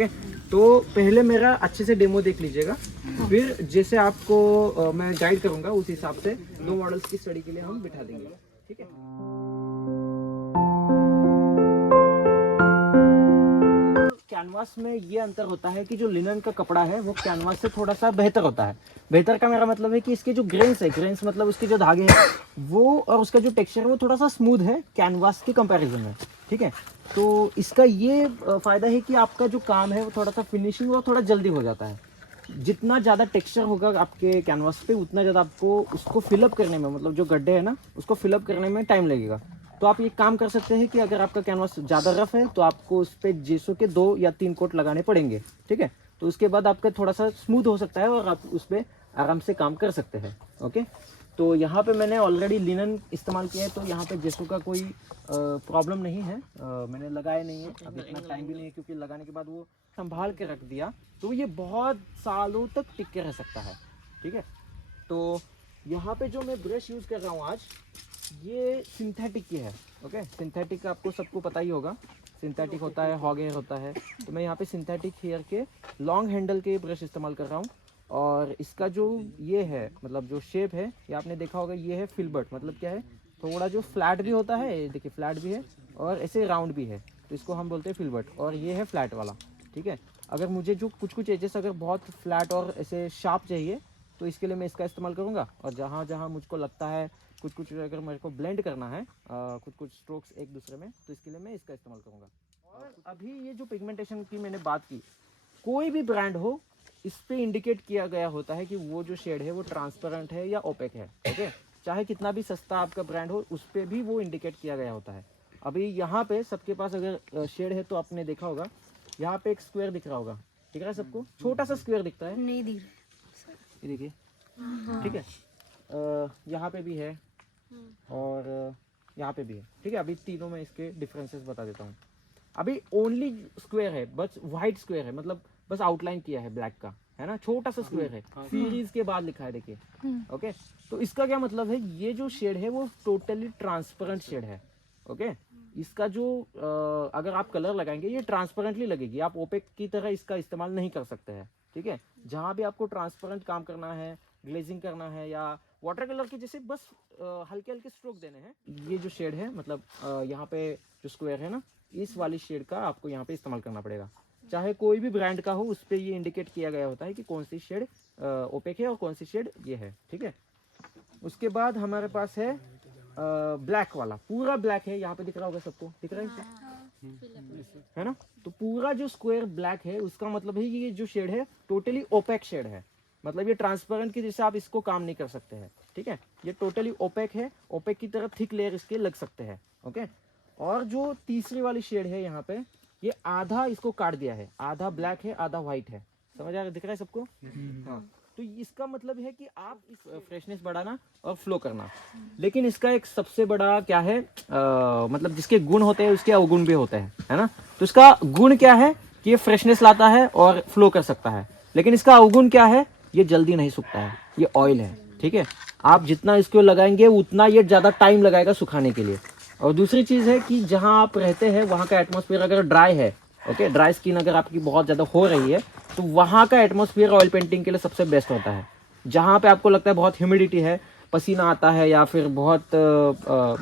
Okay, तो पहले मेरा अच्छे से डेमो देख लीजिएगा, फिर जैसे आपको मैं गाइड करूंगा उस हिसाब से 2 मॉडल्स की स्टडी के लिए हम बिठा देंगे, ठीक है। कैनवास में ये अंतर होता है कि जो लिनन का कपड़ा है वो कैनवास से थोड़ा सा बेहतर होता है। बेहतर का मेरा मतलब है कि इसके जो ग्रेन्स है, ग्रेन्स मतलब उसके जो धागे हैं वो, और उसका जो टेक्सचर है वो थोड़ा सा स्मूथ है कैनवास के कंपैरिजन में, ठीक है। तो इसका ये फ़ायदा है कि आपका जो काम है वो थोड़ा सा फिनिशिंग और थोड़ा जल्दी हो जाता है। जितना ज़्यादा टेक्सचर होगा आपके कैनवास पे उतना ज़्यादा आपको उसको फिलअप करने में, मतलब जो गड्ढे है ना उसको फिलअप करने में टाइम लगेगा। तो आप ये काम कर सकते हैं कि अगर आपका कैनवास ज़्यादा रफ है तो आपको उस पर जेसो के 2 या 3 कोट लगाने पड़ेंगे, ठीक है। तो उसके बाद आपका थोड़ा सा स्मूथ हो सकता है और आप उस पर आराम से काम कर सकते हैं, ओके। तो यहाँ पे मैंने ऑलरेडी लिनन इस्तेमाल किया है, तो यहाँ पे जेसो का कोई प्रॉब्लम नहीं है। मैंने लगाया नहीं है, अभी इतना टाइम भी नहीं है, क्योंकि लगाने के बाद वो संभाल के रख दिया तो ये बहुत सालों तक टिक के रह सकता है, ठीक है। तो यहाँ पे जो मैं ब्रश यूज़ कर रहा हूँ आज, ये सिंथेटिक की है, ओके। सिंथेटिक आपको सबको पता ही होगा, सिंथेटिक होता है, हॉग हेयर होता है। तो मैं यहाँ पे सिंथेटिक हेयर के लॉन्ग हैंडल के ब्रश इस्तेमाल कर रहा हूँ। और इसका जो ये है, मतलब जो शेप है, ये आपने देखा होगा, ये है फिल्बर्ट। मतलब क्या है, थोड़ा जो फ्लैट भी होता है, देखिए फ्लैट भी है और ऐसे राउंड भी है, तो इसको हम बोलते हैं फिल्बर्ट। और ये है फ्लैट वाला, ठीक है। अगर मुझे जो कुछ एजेस अगर बहुत फ्लैट और ऐसे शार्प चाहिए तो इसके लिए मैं इसका इस्तेमाल करूँगा। और जहाँ जहाँ मुझको लगता है कुछ अगर मेरे को ब्लेंड करना है कुछ स्ट्रोक्स एक दूसरे में, तो इसके लिए मैं इसका इस्तेमाल करूँगा। और अभी ये जो पिगमेंटेशन की मैंने बात की, कोई भी ब्रांड हो, इस पे इंडिकेट किया गया होता है कि वो जो शेड है वो ट्रांसपेरेंट है या ओपेक है, ओके। चाहे कितना भी सस्ता आपका ब्रांड हो, उस पर भी वो इंडिकेट किया गया होता है। अभी यहाँ पे सबके पास अगर शेड है तो आपने देखा होगा, यहाँ पे एक स्क्वायर दिख रहा होगा, दिख रहा है सबको, छोटा सा स्क्वायर दिखता है, नहीं दिख रहा, ये देखिए, ठीक है। यहाँ पे भी है और यहाँ पे भी है, ठीक है। अभी तीनों में इसके डिफरेंसेस बता देता हूँ। अभी ओनली स्क्वायर है, बस वाइट स्क्वायर है, मतलब बस आउटलाइन किया है ब्लैक का, है ना, छोटा सा स्क्वायर है, सीरीज के बाद लिखा है, देखिए, ओके। तो इसका क्या मतलब है, ये जो शेड है वो टोटली ट्रांसपेरेंट शेड है, ओके। इसका जो अगर आप कलर लगाएंगे ये ट्रांसपेरेंटली लगेगी, आप ओपेक की तरह इसका इस्तेमाल नहीं कर सकते हैं, ठीक है। जहाँ भी आपको ट्रांसपेरेंट काम करना है, ग्लेजिंग करना है या वाटर कलर के जैसे बस हल्के हल्के स्ट्रोक देने हैं, ये जो शेड है, मतलब यहाँ पे जो स्क्वायर है ना, इस वाली शेड का आपको यहाँ पे इस्तेमाल करना पड़ेगा। चाहे कोई भी ब्रांड का हो, उस पर ये इंडिकेट किया गया होता है कि कौन सी शेड ओपेक है और कौन सी शेड ये है, ठीक है। उसके बाद हमारे पास है ब्लैक वाला, पूरा ब्लैक है, यहाँ पे दिख रहा होगा सबको, दिख रहा है ना। तो पूरा जो स्क्वायर ब्लैक है, उसका मतलब है कि ये जो शेड है टोटली ओपेक शेड है, मतलब ये ट्रांसपेरेंट की जैसे आप इसको काम नहीं कर सकते हैं, ठीक है। ये टोटली ओपेक है, ओपेक की तरह थिक लेयर इसके लग सकते हैं, ओके। और जो तीसरी वाली शेड है यहाँ पे, ये आधा इसको काट दिया है, आधा ब्लैक है आधा व्हाइट है, समझ आ रहा है, दिख रहा है सबको, हाँ। तो इसका मतलब है कि आप इस फ्रेशनेस बढ़ाना और फ्लो करना, लेकिन इसका एक सबसे बड़ा क्या है, मतलब जिसके गुण होते हैं उसके अवगुण भी होते हैं, है ना। तो इसका गुण क्या है कि ये फ्रेशनेस लाता है और फ्लो कर सकता है, लेकिन इसका अवगुण क्या है, ये जल्दी नहीं सूखता है, ये ऑयल है, ठीक है। आप जितना इसको लगाएंगे उतना ये ज़्यादा टाइम लगाएगा सुखाने के लिए। और दूसरी चीज़ है कि जहाँ आप रहते हैं वहाँ का एटमॉस्फेयर अगर ड्राई है, ओके, ड्राई स्किन अगर आपकी बहुत ज़्यादा हो रही है, तो वहाँ का एटमॉस्फेयर ऑयल पेंटिंग के लिए सबसे बेस्ट होता है। जहाँ पे आपको लगता है बहुत ह्यूमिडिटी है, पसीना आता है, या फिर बहुत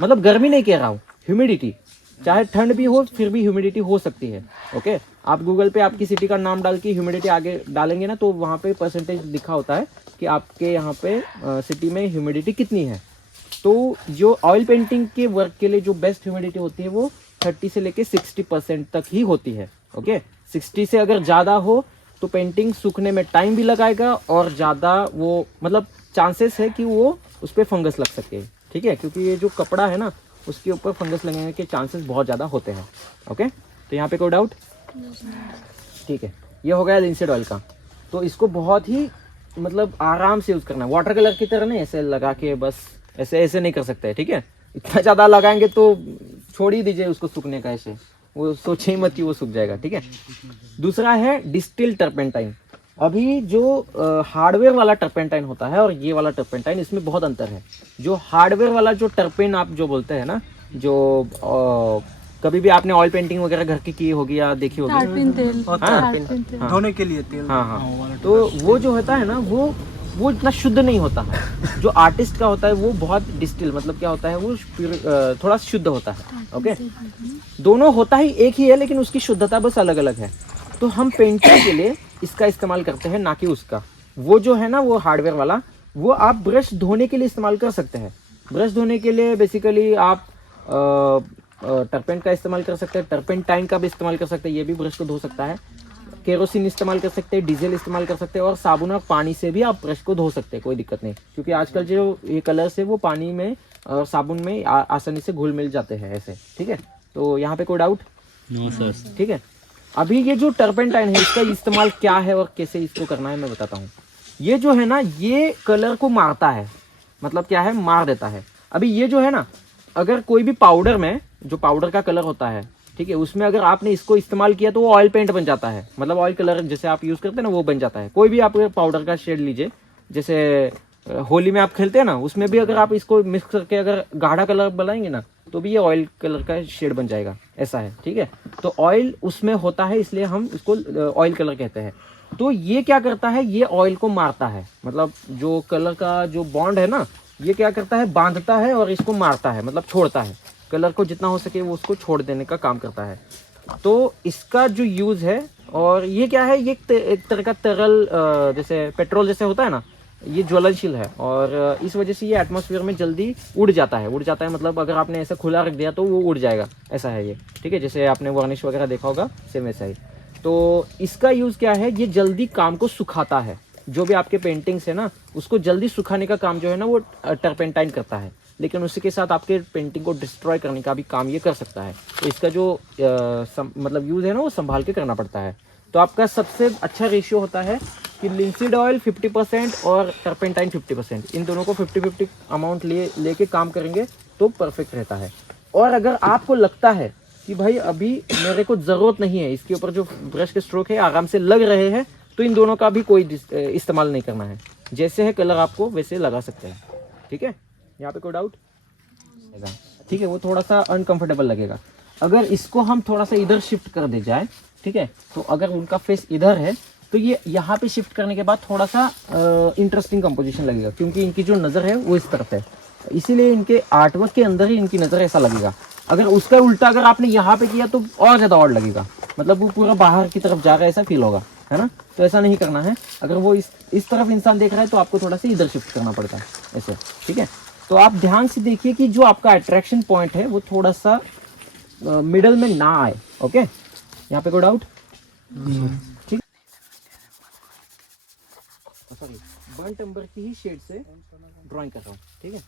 मतलब गर्मी नहीं कह रहा हूँ, ह्यूमिडिटी, चाहे ठंड भी हो फिर भी ह्यूमिडिटी हो सकती है, ओके। आप गूगल पे आपकी सिटी का नाम डाल के ह्यूमिडिटी आगे डालेंगे ना, तो वहाँ पे परसेंटेज लिखा होता है कि आपके यहाँ पे सिटी में ह्यूमिडिटी कितनी है। तो जो ऑयल पेंटिंग के वर्क के लिए जो बेस्ट ह्यूमिडिटी होती है वो 30 से लेके 60% तक ही होती है, ओके। 60 से अगर ज़्यादा हो तो पेंटिंग सूखने में टाइम भी लगाएगा और ज़्यादा वो, मतलब चांसेस है कि वो उस पर फंगस लग सके, ठीक है, क्योंकि ये जो कपड़ा है ना उसके ऊपर फंगस लगने के चांसेस बहुत ज़्यादा होते हैं, ओके। तो यहाँ पे कोई डाउट, ठीक है। ये हो गया लिंसेड ऑयल का। तो इसको बहुत ही मतलब आराम से यूज़ करना है, वाटर कलर की तरह नहीं ऐसे लगा के बस ऐसे ऐसे नहीं कर सकते, ठीक है। इतना ज़्यादा लगाएंगे तो छोड़ ही दीजिए उसको सूखने का, ऐसे वो सोचे ही मत कि वो सूख जाएगा, ठीक है। दूसरा है डिस्टिल टर्पेंटाइन। अभी जो हार्डवेयर वाला टर्पेंटाइन होता है और ये वाला टर्पेंटाइन, इसमें बहुत अंतर है। जो हार्डवेयर वाला जो टर्पेन आप जो बोलते हैं ना, जो कभी भी आपने ऑयल पेंटिंग वगैरह घर की होगी या देखी होगी। तारपीन तेल, हाँ, तारपीन तेल। धोने के लिए तेल। हाँ हाँ, तो वो जो होता है ना वो इतना शुद्ध नहीं होता है। जो आर्टिस्ट का होता है वो बहुत डिस्टिल, मतलब क्या होता है वो थोड़ा शुद्ध होता है। ओके, दोनों होता ही एक ही है लेकिन उसकी शुद्धता बस अलग अलग है। तो हम पेंटिंग के लिए इसका इस्तेमाल करते हैं, ना कि उसका। वो जो है ना वो हार्डवेयर वाला, वो आप ब्रश धोने के लिए इस्तेमाल कर सकते हैं। ब्रश धोने के लिए बेसिकली आप टर्पेंट का इस्तेमाल कर सकते हैं, टर्पेंटाइन का भी इस्तेमाल कर सकते हैं, ये भी ब्रश को धो सकता है। केरोसिन इस्तेमाल कर सकते हैं, डीजल इस्तेमाल कर सकते हैं, और साबुन और पानी से भी आप ब्रश को धो सकते हैं, कोई दिक्कत नहीं। क्योंकि आजकल जो ये कलर्स है वो पानी में और साबुन में आसानी से घुल मिल जाते हैं ऐसे। ठीक है, तो यहाँ पे कोई डाउट? No sir. ठीक है, अभी ये जो टर्पेंटाइन है इसका इस्तेमाल क्या है और कैसे इसको करना है मैं बताता हूँ। ये जो है ना ये कलर को मारता है, मतलब क्या है, मार देता है। अभी ये जो है ना, अगर कोई भी पाउडर में, जो पाउडर का कलर होता है, ठीक है, उसमें अगर आपने इसको इस्तेमाल किया तो वो ऑयल पेंट बन जाता है, मतलब ऑयल कलर जैसे आप यूज़ करते हैं ना वो बन जाता है। कोई भी आप पाउडर का शेड लीजिए, जैसे होली में आप खेलते हैं ना, उसमें भी अगर आप इसको मिक्स करके अगर गाढ़ा कलर बनाएंगे ना तो भी ये ऑयल कलर का शेड बन जाएगा, ऐसा है। ठीक है, तो ऑयल उसमें होता है इसलिए हम इसको ऑयल कलर कहते हैं। तो ये क्या करता है, ये ऑयल को मारता है, मतलब जो कलर का जो बॉन्ड है ना ये क्या करता है, बांधता है और इसको मारता है, मतलब छोड़ता है। कलर को जितना हो सके वो उसको छोड़ देने का काम करता है। तो इसका जो यूज़ है, और ये क्या है, ये एक तरह का तरल जैसे पेट्रोल जैसे होता है ना, ये ज्वलनशील है, और इस वजह से ये एटमॉस्फेयर में जल्दी उड़ जाता है। मतलब अगर आपने ऐसा खुला रख दिया तो वो उड़ जाएगा, ऐसा है ये। ठीक है, जैसे आपने वार्निश वगैरह देखा होगा सेम वैसा ही। तो इसका यूज़ क्या है, ये जल्दी काम को सुखाता है। जो भी आपके पेंटिंग्स है ना उसको जल्दी सुखाने का काम जो है ना वो टर्पेंटाइन करता है, लेकिन उसी के साथ आपके पेंटिंग को डिस्ट्रॉय करने का भी काम ये कर सकता है। तो इसका जो मतलब यूज़ है ना वो संभाल के करना पड़ता है। तो आपका सबसे अच्छा रेशियो होता है कि लिंसीड ऑयल 50% और टर्पेंटाइन 50%, इन दोनों को 50-50 अमाउंट लेके काम करेंगे तो परफेक्ट रहता है। और अगर आपको लगता है कि भाई अभी मेरे को ज़रूरत नहीं है, इसके ऊपर जो ब्रश के स्ट्रोक है आराम से लग रहे हैं, तो इन दोनों का भी कोई इस्तेमाल नहीं करना है। जैसे है कलर आपको वैसे लगा सकते हैं। ठीक है, यहाँ पे कोई डाउट? ठीक है, वो थोड़ा सा अनकंफर्टेबल लगेगा। अगर इसको हम थोड़ा सा इधर शिफ्ट कर दे जाए, ठीक है, तो अगर उनका फेस इधर है तो ये यहाँ पे शिफ्ट करने के बाद थोड़ा सा इंटरेस्टिंग कंपोजिशन लगेगा, क्योंकि इनकी जो नज़र है वो इस तरफ है, इसीलिए इनके आर्टवर्क के अंदर ही इनकी नज़र ऐसा लगेगा। अगर उसका उल्टा अगर आपने यहाँ पे किया तो और ज़्यादा और लगेगा, मतलब वो पूरा बाहर की तरफ जा रहा है ऐसा फील होगा, है ना। तो ऐसा नहीं करना है। अगर वो इस तरफ इंसान देख रहा है तो आपको थोड़ा सा इधर शिफ्ट करना पड़ता है ऐसे। ठीक है, तो आप ध्यान से देखिए कि जो आपका अट्रैक्शन पॉइंट है वो थोड़ा सा मिडल में ना आए। ओके, यहाँ पे कोई डाउट? ठीक, सॉरी, बर्न्ट एम्बर की ही शेड से ड्राइंग कर रहा हूँ। ठीक है,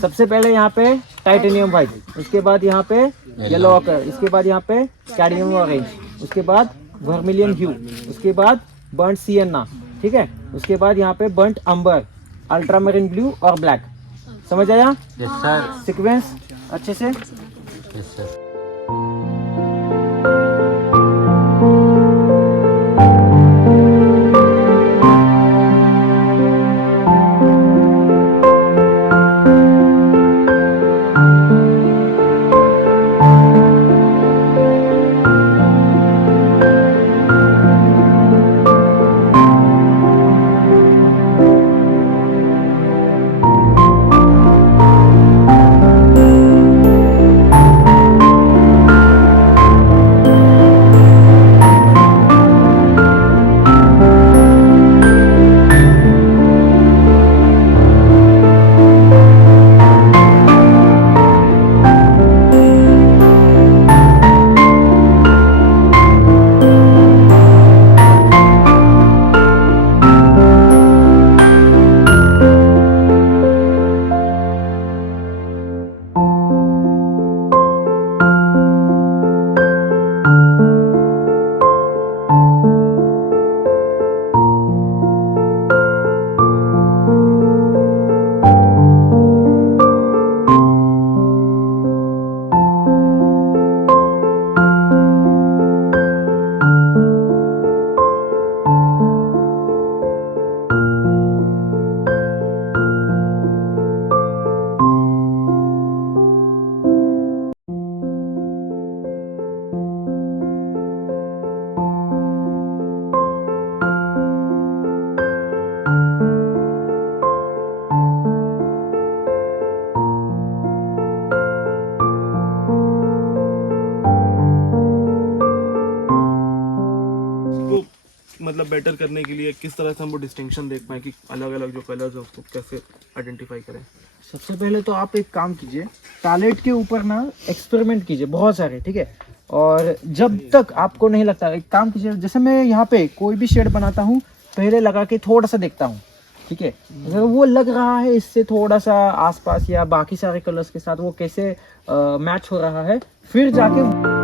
सबसे पहले यहाँ पे टाइटेनियम व्हाइट, उसके बाद यहाँ पे येलो ऑकर, इसके बाद यहाँ पे कैडमियम ऑरेंज, उसके बाद वर्मिलियन ह्यू, उसके बाद बर्न्ट सिएना। ठीक है, उसके बाद यहाँ पे बर्न्ट अंबर, अल्ट्रामरीन ब्लू और ब्लैक। समझ आया? Yes sir. सीक्वेंस अच्छे से? Yes sir. मतलब बेटर करने के लिए किस तरह से हम वो डिस्टिंक्शन देख पाए कि अलग अलग जो कलर्स है उसको कैसे आइडेंटिफाई करें? सबसे पहले तो आप एक काम कीजिए, पैलेट के ऊपर ना एक्सपेरिमेंट कीजिए बहुत सारे, ठीक है। और जब तक आपको नहीं लगता, एक काम कीजिए, जैसे मैं यहाँ पे कोई भी शेड बनाता हूँ पहले लगा के थोड़ा सा देखता हूँ, ठीक है। अगर वो लग रहा है इससे थोड़ा सा आसपास या बाकी सारे कलर्स के साथ वो कैसे मैच हो रहा है, फिर जाके